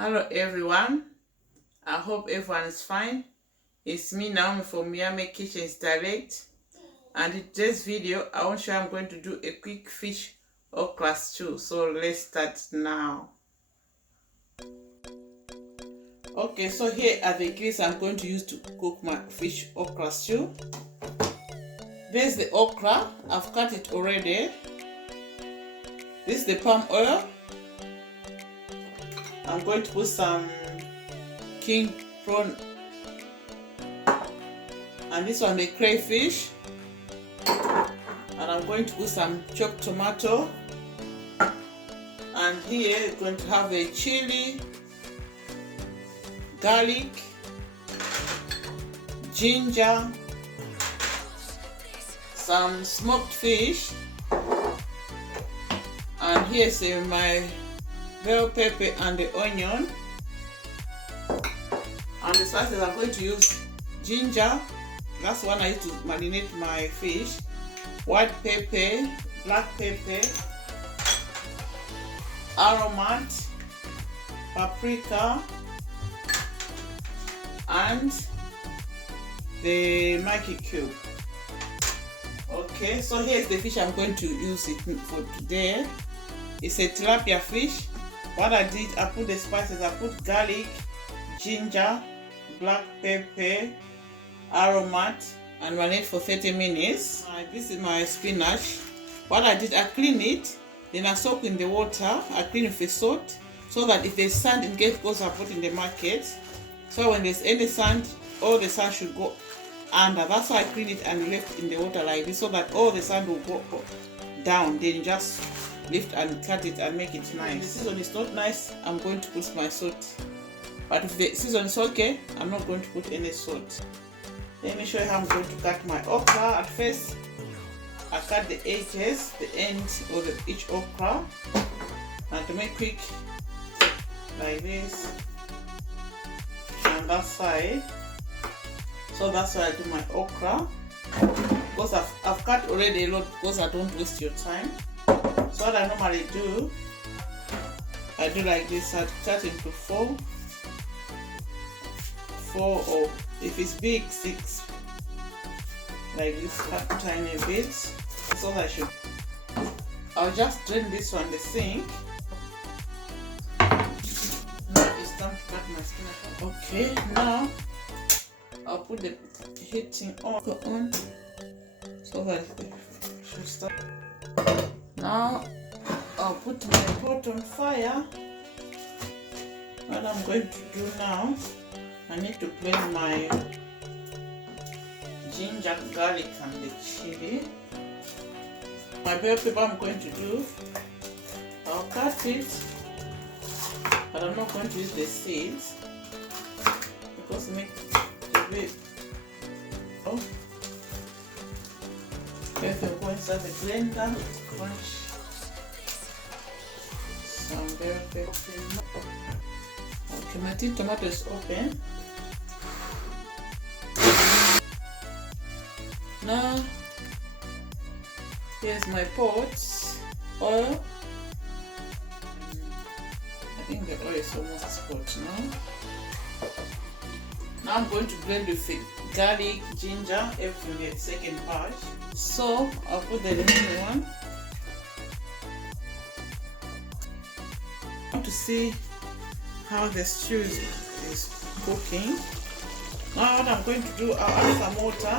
Hello everyone, I hope everyone is fine. It's me Naomi from Miami Kitchens Direct, and in today's video I want to show you I'm going to do a quick fish okra stew. So let's start now. Okay, so here are the ingredients I'm going to use to cook my fish okra stew. There's the okra, I've cut it already. This is the palm oil. I'm going to put some king prawn, and this one the crayfish, and I'm going to put some chopped tomato, and here we're going to have a chili, garlic, ginger, some smoked fish, and here's my bell pepper and the onion. And the spices I'm going to use ginger, that's one I use to marinate my fish, white pepper, black pepper, Aromat, paprika, and the Maggie cube. Okay, so here's the fish I'm going to use it for today. It's a tilapia fish. What I did, I put the spices. I put garlic, ginger, black pepper, Aromat, and marinate for 30 minutes. This is my spinach. What I did, I clean it, then I soak in the water. I clean it with salt, so that if there's sand in it, because I put in the market, so when there's any sand, all the sand should go under. That's why I clean it and left in the water like this, so that all the sand will go down. Then just lift and cut it and make it nice. If the season is not nice, I'm going to put my salt. But if the season is okay, I'm not going to put any salt. Let me show you how I'm going to cut my okra. At first, I cut the edges, the ends of each okra. And to make quick, like this, and that side. So that's why I do my okra. Because I've cut already a lot, because I don't waste your time. So what I normally do, I do like this. I cut into four, or if it's big, 6. Like this, cut tiny bits. So I should. I'll just drain this one the sink. Now it's time to cut my spinach. Okay, now I'll put the heating on so that it should start. Now I'll put my pot on fire. What I'm going to do now, I need to blend my ginger, garlic, and the chili. My bell pepper I'm going to do, I'll cut it, but I'm not going to use the seeds because it makes it a bit. Oh. If you go inside the blender, crunch some bell pepper. Okay, my tin tomato is open. Now, here's my pot, oil. I think the oil is almost hot now. Now I'm going to blend with the garlic, ginger, everything in the second batch. So I'll put the remaining one. I want to see how the stew is cooking. Now what I'm going to do, I'll add some water.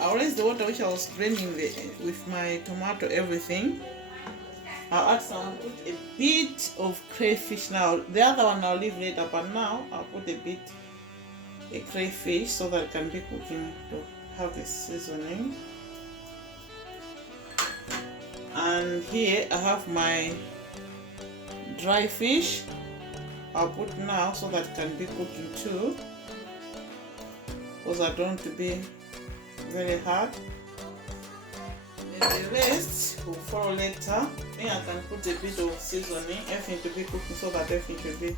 I'll raise the water which I was draining with my tomato, everything. I'll add put a bit of crayfish. Now the other one I'll leave later, but now I'll put a crayfish so that it can be cooking to have the seasoning. And here I have my dry fish. I'll put now so that it can be cooking too, because I don't want to be very hard. And the rest will follow later. Then I can put a bit of seasoning, everything to be cooking, so that everything should be,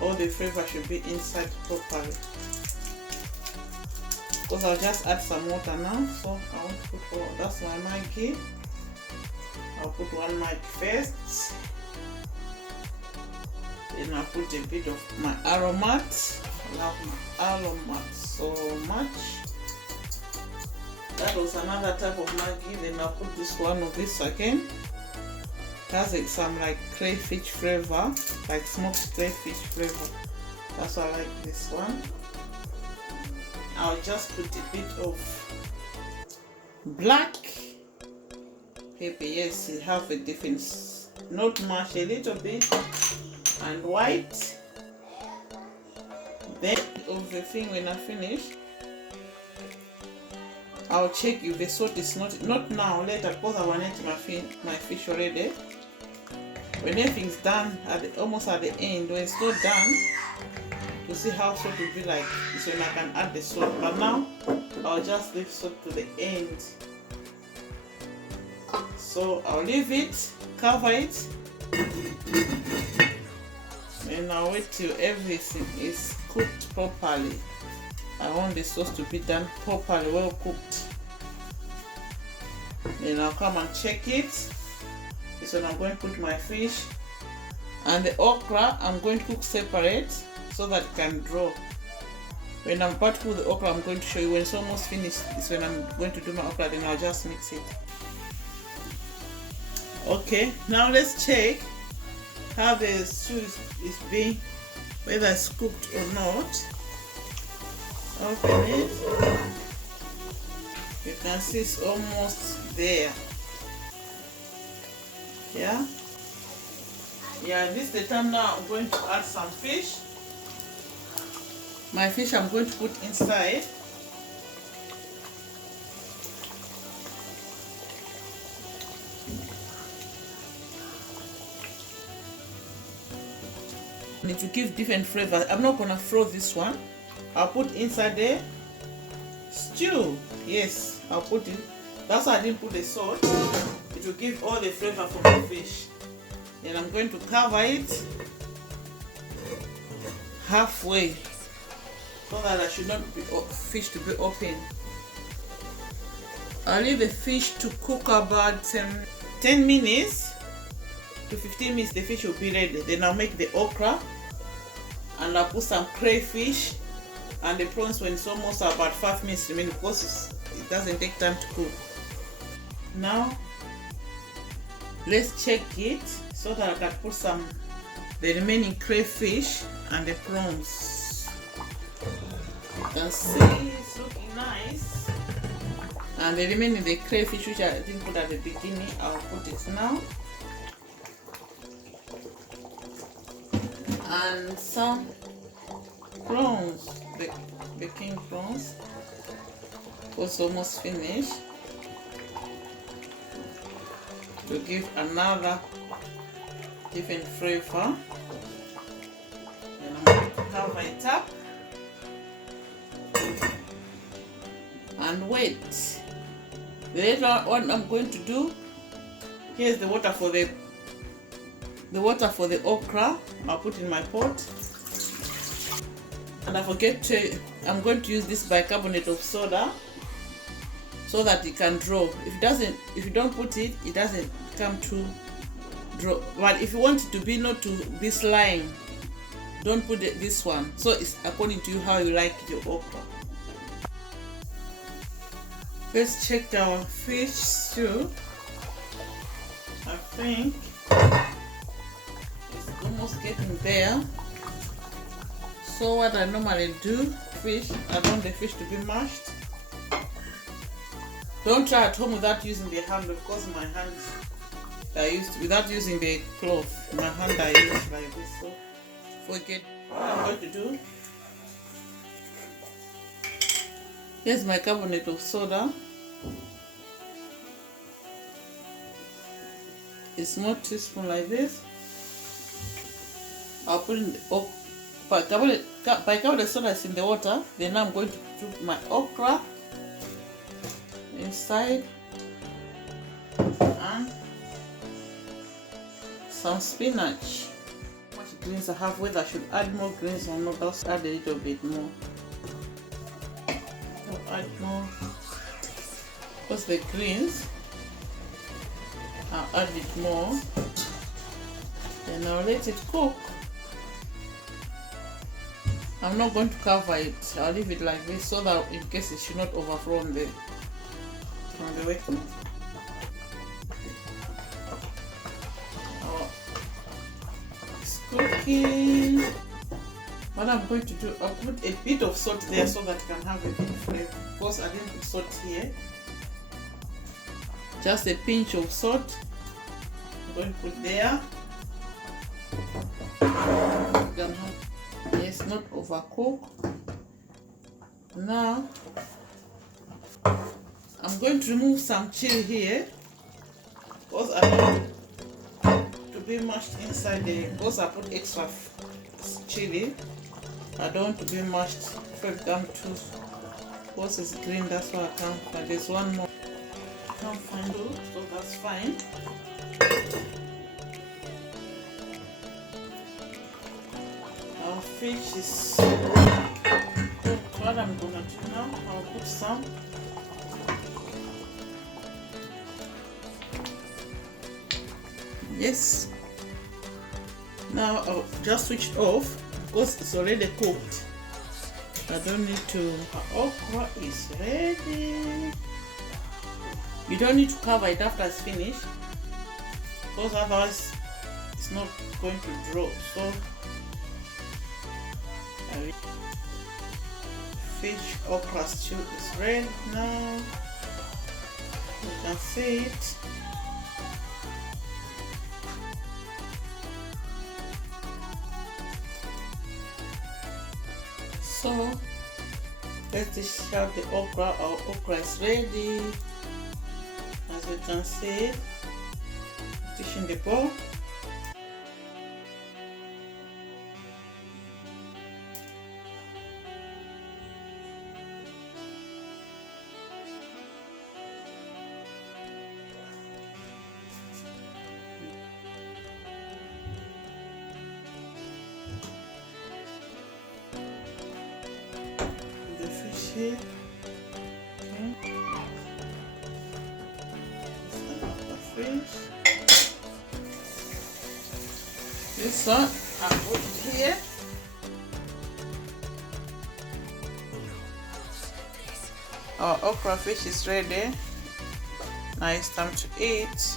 all the flavor should be inside properly. Because I'll just add some water now, so I want to put that's my Maggie. I'll put one Maggie first. Then I'll put a bit of my Aromat. I love my Aromat so much. That was another type of Maggie. Then I'll put this one of this again. It has like some like crayfish flavor, like smoked crayfish flavor. That's why I like this one. I'll just put a bit of black pepper. Yes, you have a difference. Not much, a little bit, and white. Then of the thing when I finish, I'll check if the salt is not now, later, because I want to eat my fish already. When everything's done, almost at the end, when it's not done, to see how salt will be like, is when I can add the salt. But now, I'll just leave salt to the end. So I'll leave it, cover it, and I'll wait till everything is cooked properly. I want the sauce to be done properly, well cooked. Then I'll come and check it. This one I'm going to put my fish. And the okra I'm going to cook separate so that it can draw. When I'm about to cook the okra, I'm going to show you when it's almost finished. Is when I'm going to do my okra, then I'll just mix it. Okay, now let's check how the stew is being, whether it's cooked or not. Open it. You can see it's almost there. Yeah, this is the time now. I'm going to add some fish. My fish I'm going to put inside. Need to give different flavors. I'm not gonna throw this one. I'll put inside the stew. Yes, I'll put it. That's why I didn't put the salt. It will give all the flavor from the fish. Then I'm going to cover it halfway so that I should not be fish to be open. I'll leave the fish to cook about 10 minutes to 15 minutes. The fish will be ready. Then I'll make the okra and I'll put some crayfish and the prawns when it's almost about 5 minutes remaining, because it doesn't take time to cook. Now let's check it so that I can put the remaining crayfish and the prawns. You can see it's looking nice. And the remaining the crayfish, which I didn't put at the beginning, I'll put it now. And some prawns, the king prawns was almost finished, to give another different flavor. And I'm going to cover it up and wait. The later one I'm going to do, here's the water for the okra. I'll put in my pot. And I forget to, I'm going to use this bicarbonate of soda so that it can draw. If you don't put it, it doesn't come to draw. But if you want it to be not to be slime, don't put this one. So it's according to you how you like your okra. Let's check our fish stew. I think it's almost getting there. So what I normally do, I want the fish to be mashed. Don't try at home without using the hand, because my hands are used without using the cloth. My hand are used like this, so forget what I'm going to do. Here's my carbonate of soda. A small teaspoon like this. I'll put in the bicarbonate soda is in the water. Then I'm going to put my okra inside and some spinach. How much greens I have, whether I should add more greens or not, I'll add a little bit more. I'll add more because the greens, I'll add it more. Then I'll let it cook I'm not going to cover it. I'll leave it like this so that in case it should not overflow on the wet meat. It's cooking. What I'm going to do, I'll put a bit of salt there so that it can have a bit of flavor. Because I didn't put salt here. Just a pinch of salt. I'm going to put there. Yes, not overcook. Now I'm going to remove some chili here because I want to be mashed inside the, because I put extra chili. I don't want to be mashed first down too because it's green, that's why I can't find. There's one more I can't find though, so that's fine. Our fish is cooked. What I'm gonna do now, I'll put some. Yes. Now I'll just switch it off because it's already cooked. I don't need to. Our okra is ready. You don't need to cover it after it's finished because otherwise it's not going to drop. So fish okra stew is ready now. You can see it. So let's dish out the okra. Our okra is ready. As you can see, dish in the bowl. The fish here. Okay. Fish. This one I put it here. Our okra fish is ready. Now it's time to eat.